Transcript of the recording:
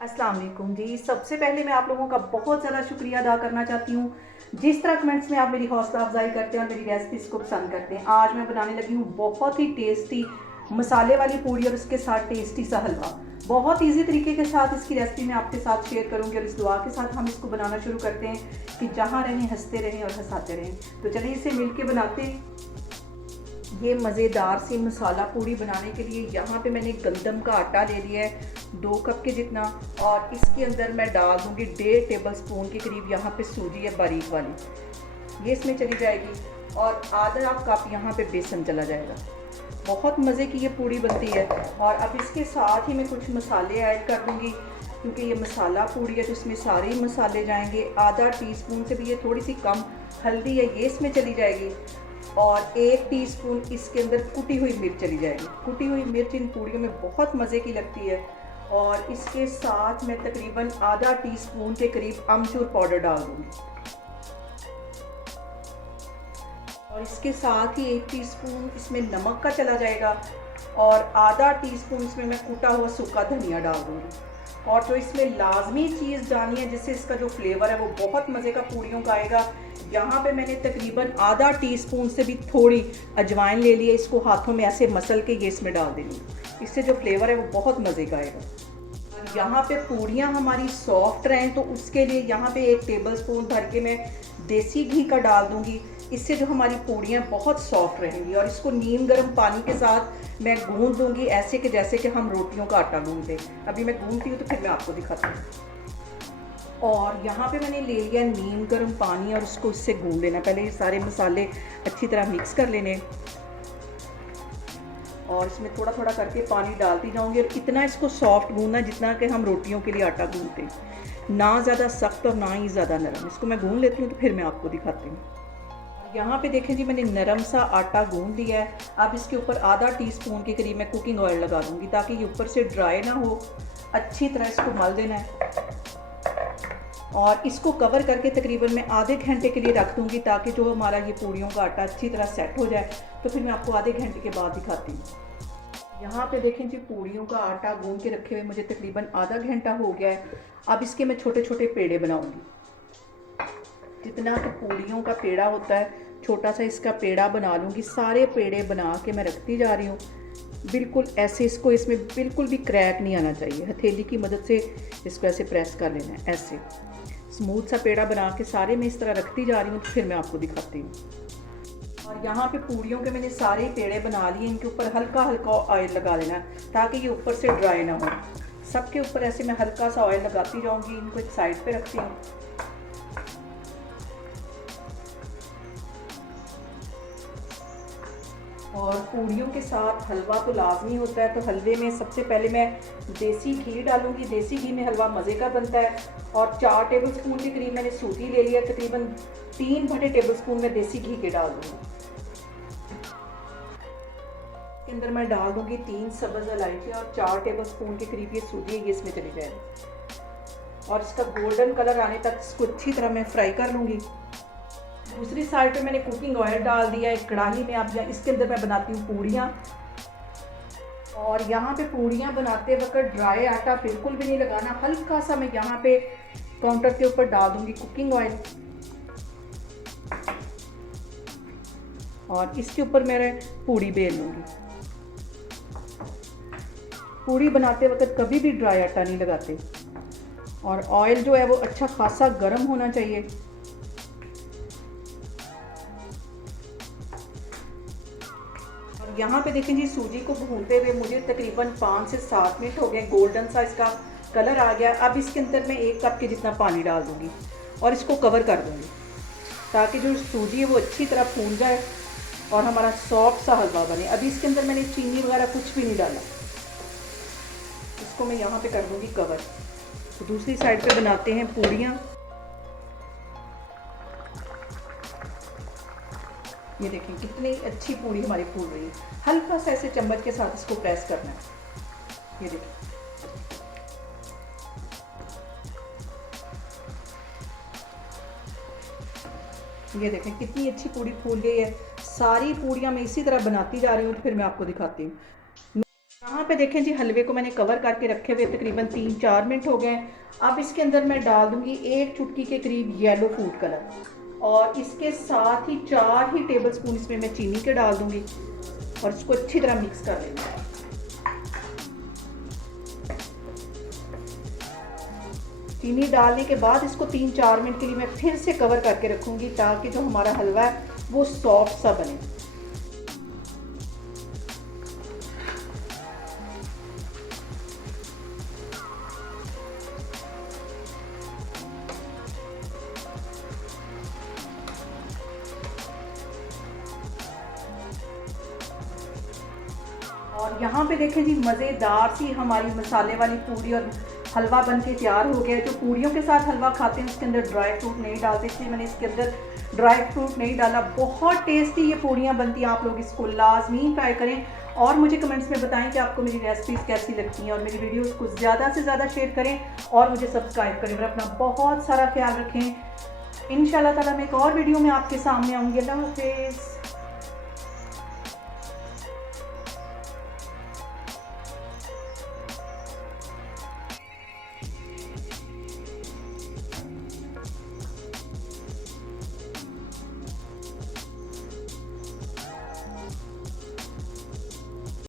अस्सलाम वालेकुम जी। सबसे पहले मैं आप लोगों का बहुत ज़्यादा शुक्रिया अदा करना चाहती हूँ, जिस तरह कमेंट्स में आप मेरी हौसला अफजाई करते हैं और मेरी रेसिपीज़ को पसंद करते हैं। आज मैं बनाने लगी हूँ बहुत ही टेस्टी मसाले वाली पूड़ी और उसके साथ टेस्टी सा हलवा। बहुत इजी तरीके के साथ इसकी रेसिपी मैं आपके साथ शेयर करूँगी और इस दुआ के साथ हम इसको बनाना शुरू करते हैं कि जहाँ रहें हंसते रहें और हंसाते रहें। तो चलिए इसे मिल के बनाते हैं। ये मज़ेदार सी मसाला पूड़ी बनाने के लिए यहाँ पे मैंने गंदम का आटा ले लिया है 2 कप के जितना, और इसके अंदर मैं डाल दूँगी 1.5 टेबल स्पून के करीब यहाँ पे सूजी है बारीक वाली, ये इसमें चली जाएगी, और आधा कप यहाँ पे बेसन चला जाएगा। बहुत मज़े की ये पूड़ी बनती है। और अब इसके साथ ही मैं कुछ मसाले ऐड कर दूँगी, क्योंकि ये मसाला पूड़ी है तो इसमें सारे ही मसाले जाएंगे। आधा टीस्पून से भी ये थोड़ी सी कम हल्दी है, ये इसमें चली जाएगी, और 1 टीस्पून इसके अंदर कुटी हुई मिर्च चली जाएगी। कुटी हुई मिर्च इन पूड़ियों में बहुत मज़े की लगती है। और इसके साथ मैं तकरीबन आधा टीस्पून के करीब अमचूर पाउडर डाल दूँगी, और इसके साथ ही 1 टीस्पून इसमें नमक का चला जाएगा, और आधा टीस्पून इसमें मैं कूटा हुआ सूखा धनिया डाल दूँगी। और जो इसमें लाजमी चीज़ डालनी है जिससे इसका जो फ्लेवर है वो बहुत मज़े का पूड़ियों का आएगा, यहाँ पे मैंने तकरीबन आधा टीस्पून से भी थोड़ी अजवाइन ले ली है। इसको हाथों में ऐसे मसल के ये इसमें डाल देनी है, इससे जो फ्लेवर है वो बहुत मज़े का आएगा। और यहाँ पे पूड़ियाँ हमारी सॉफ्ट रहें तो उसके लिए यहाँ पे 1 टेबल स्पून भर के मैं देसी घी का डाल दूँगी, इससे जो हमारी पूड़ियाँ बहुत सॉफ्ट रहेंगी। और इसको नीम गर्म पानी के साथ मैं गूंद दूँगी, ऐसे कि जैसे कि हम रोटियों का आटा गूंदते हैं। अभी मैं गूंदती हूँ तो फिर मैं आपको दिखाती हूँ। और यहाँ पे मैंने ले लिया नीम गर्म पानी और उसको इससे गूंद लेना। पहले ये सारे मसाले अच्छी तरह मिक्स कर लेने, और इसमें थोड़ा थोड़ा करके पानी डालती जाऊँगी, और इतना इसको सॉफ्ट गूंदना जितना कि हम रोटियों के लिए आटा गूंदते हैं, ना ज़्यादा सख्त और ना ही ज़्यादा नरम। इसको मैं गूंद लेती हूँ तो फिर मैं आपको दिखाती हूँ। यहाँ पे देखें जी, मैंने नरम सा आटा गूंद लिया है। अब इसके ऊपर आधा टीस्पून के करीब मैं कुकिंग ऑयल लगा दूँगी, ताकि ये ऊपर से ड्राई ना हो। अच्छी तरह इसको मल देना है, और इसको कवर करके तकरीबन मैं आधे घंटे के लिए रख दूँगी, ताकि जो हमारा ये पूड़ियों का आटा अच्छी तरह सेट हो जाए। तो फिर मैं आपको आधे घंटे के बाद दिखाती हूँ। यहाँ पे देखें जी, पूड़ियों का आटा गूंद के रखे हुए मुझे तकरीबन आधा घंटा हो गया है। अब इसके मैं छोटे छोटे पेड़े बनाऊँगी। जितना कि पूड़ियों का पेड़ा होता है, छोटा सा इसका पेड़ा बना लूँगी। सारे पेड़े बना के मैं रखती जा रही हूँ, बिल्कुल ऐसे। इसको इसमें बिल्कुल भी क्रैक नहीं आना चाहिए। हथेली की मदद से इसको ऐसे प्रेस कर लेना है, ऐसे स्मूथ सा पेड़ा बना के सारे मैं इस तरह रखती जा रही हूँ। तो फिर मैं आपको दिखाती हूँ। और यहाँ पे पूड़ियों के मैंने सारे पेड़े बना लिए। इनके ऊपर हल्का हल्का ऑयल लगा लेना है, ताकि ये ऊपर से ड्राई ना हो। सबके ऊपर ऐसे मैं हल्का सा ऑयल लगाती जाऊँगी। इनको एक साइड पे रखती हूँ। और पूड़ियों के साथ हलवा तो लाजमी होता है, तो हलवे में सबसे पहले मैं देसी घी डालूंगी। देसी घी में हलवा मज़े का बनता है। और 4 टेबल स्पून के करीब मैंने सूजी ले लिया। तकरीबन 3 बड़े टेबल स्पून मैं देसी घी के डाल दूँगी। इसके अंदर मैं डाल दूँगी 3 सब्ज़ इलायची, और 4 टेबल स्पून के करीब ये सूजी है, ये इसमें चली जाएगी। और इसका गोल्डन कलर आने तक इसको अच्छी तरह मैं फ्राई कर लूँगी। दूसरी साइड पे मैंने कुकिंग ऑयल डाल दिया एक कढ़ाई में। अब इसके अंदर मैं बनाती हूँ पूड़ियाँ। और यहाँ पे पूड़ियाँ बनाते वक्त ड्राई आटा बिल्कुल भी नहीं लगाना। हल्का सा मैं यहाँ पे काउंटर के ऊपर डाल दूँगी कुकिंग ऑयल, और इसके ऊपर मैं पूड़ी बेल लूँगी। पूड़ी बनाते वक्त कभी भी ड्राई आटा नहीं लगाते, और ऑयल जो है वो अच्छा खासा गर्म होना चाहिए। यहाँ पे देखें जी, सूजी को भूनते हुए मुझे तकरीबन 5 से 7 मिनट हो गए। गोल्डन सा इसका कलर आ गया। अब इसके अंदर मैं 1 कप के जितना पानी डाल दूँगी, और इसको कवर कर दूँगी, ताकि जो सूजी है वो अच्छी तरह फूल जाए और हमारा सॉफ्ट सा हलवा बने। अभी इसके अंदर मैंने चीनी वगैरह कुछ भी नहीं डाला। इसको मैं यहाँ पे कर दूँगी कवर। तो दूसरी साइड पे बनाते हैं पूड़ियाँ। ये देखें कितनी अच्छी पूड़ी हमारी फूल रही है। हल्का सा ऐसे चम्मच के साथ इसको प्रेस करना है। ये देखें, ये देखें कितनी अच्छी पूड़ी फूल गई है। सारी पूड़ियाँ मैं इसी तरह बनाती जा रही हूँ। तो फिर मैं आपको दिखाती हूँ। यहाँ पे देखें जी, हलवे को मैंने कवर करके रखे हुए तकरीबन 3-4 मिनट हो गए। अब इसके अंदर मैं डाल दूँगी 1 चुटकी के करीब येलो फूड कलर और इसके साथ ही 4 ही टेबल स्पून इसमें मैं चीनी के डाल दूँगी और इसको अच्छी तरह मिक्स कर लेंगे। चीनी डालने के बाद इसको 3-4 मिनट के लिए मैं फिर से कवर करके रखूँगी ताकि जो हमारा हलवा है वो सॉफ्ट सा बने। और यहाँ पे देखें जी, मज़ेदार सी हमारी मसाले वाली पूड़ी और हलवा बन के तैयार हो गया है। जो पूड़ियों के साथ हलवा खाते हैं उसके अंदर ड्राई फ्रूट नहीं डालते, इसलिए मैंने इसके अंदर ड्राई फ्रूट नहीं डाला। बहुत टेस्टी ये पूड़ियाँ बनती हैं, आप लोग इसको लाजमी ट्राई करें और मुझे कमेंट्स में बताएं कि आपको मेरी रेसिपीज़ कैसी लगती हैं और मेरी वीडियोज़ को ज़्यादा से ज़्यादा शेयर करें और मुझे सब्सक्राइब करें और अपना बहुत सारा ख्याल रखें। इंशाल्लाह ताला मैं एक और वीडियो में आपके सामने आऊँगी। अल्लाह हाफ़िज़।